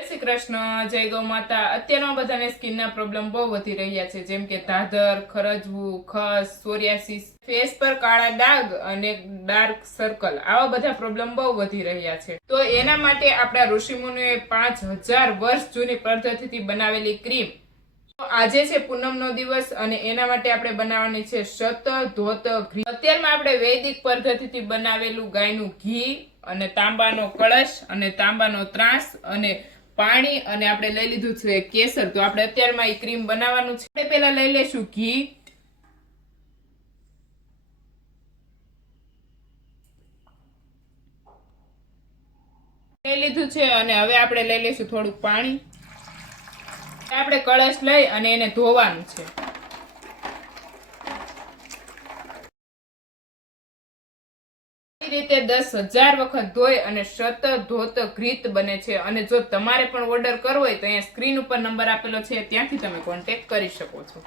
જય શ્રી કૃષ્ણ, જય ગૌ માતા। અત્યારમાં બધાને સ્કિનના પ્રોબ્લેમ બહુ વધી રહ્યા છે, જેમ કે ધાધર, ખરજવું, ખસ, સોરિયાસિસ, ફેસ પર કાળા ડાઘ અને ડાર્ક સર્કલ, આવા બધા પ્રોબ્લેમ બહુ વધી રહ્યા છે। તો એના માટે આપણા ઋષિમુનિઓએ 5000 વર્ષ જૂની પદ્ધતિથી બનાવેલી ક્રીમ, આજે છે પૂનમનો દિવસ અને એના માટે આપણે બનાવવાની છે શત ધોત ઘી। અત્યારમાં આપણે વૈદિક પદ્ધતિથી બનાવેલું ગાયનું ઘી અને તાંબાનો કળશ અને તાંબાનો ત્રાસ અને પાણી અને આપણે લઈ લીધું છે કેસર। તો આપણે અત્યારમાં એ ક્રીમ બનાવવાનું છે। આપણે પહેલા લઈ લેશું ઘી, લઈ લીધું છે અને હવે આપણે લઈ લેશું થોડુંક પાણી। આપણે કળશ લઈ અને એને ધોવાનું છે। એ રીતે 10,000 વખત ધોઈ અને શત ધોત ઘૃત બને છે। અને જો તમારે પણ ઓર્ડર કરવો હોય તો અહીંયા સ્ક્રીન ઉપર નંબર આપેલો છે, ત્યાંથી તમે કોન્ટેક્ટ કરી શકો છો।